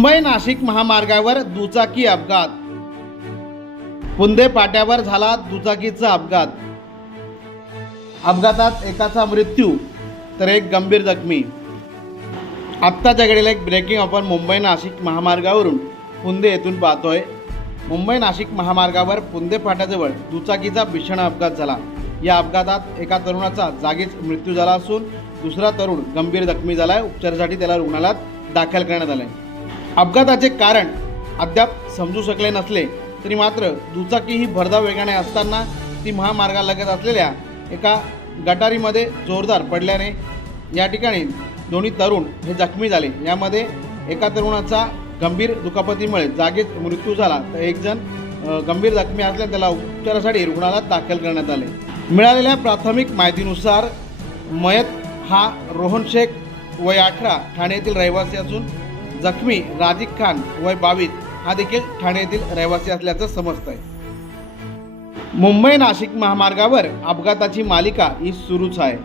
मुंबई नाशिक महामार्गावर दुचाकी अपघात। पुंदे फाट्यावर झाला दुचाकीचा अपघात। अपघातात एकाचा मृत्यू तर एक गंभीर जखमी। आत्ताच्या घडीला एक ब्रेकिंग आपण मुंबई नाशिक महामार्गावरून पुंदे येथून पाहतोय। मुंबई नाशिक महामार्गावर पुंदे फाट्याजवळ दुचाकीचा भीषण अपघात झाला। या अपघातात एका तरुणाचा जागीच मृत्यू झाला असून दुसरा तरुण गंभीर जखमी झाला आहे। उपचारासाठी त्याला रुग्णालयात दाखल करण्यात आले। अपघाताचे कारण अद्याप समजू शकले नसले तरी मात्र दुचाकी ही भरधाव वेगाने असताना ती महामार्गालगत असलेल्या एका गटारीमध्ये जोरदार पडल्याने या ठिकाणी दोन्ही तरुण हे जखमी झाले। यामध्ये एका तरुणाचा गंभीर दुखापतीमुळे जागीच मृत्यू झाला तर एक जण गंभीर जखमी असल्याने त्याला उपचारासाठी रुग्णालयात दाखल करण्यात आले। मिळालेल्या प्राथमिक माहितीनुसार मयत हा रोहन शेख वय 18 ठाणे येथील रहिवासी असून जखमी राजिक खान वय 22 हा देखील ठाणे येथील रहिवासी असल्याचं समजतंय। मुंबई नाशिक महामार्गावर अपघाताची मालिका ही सुरूच आहे।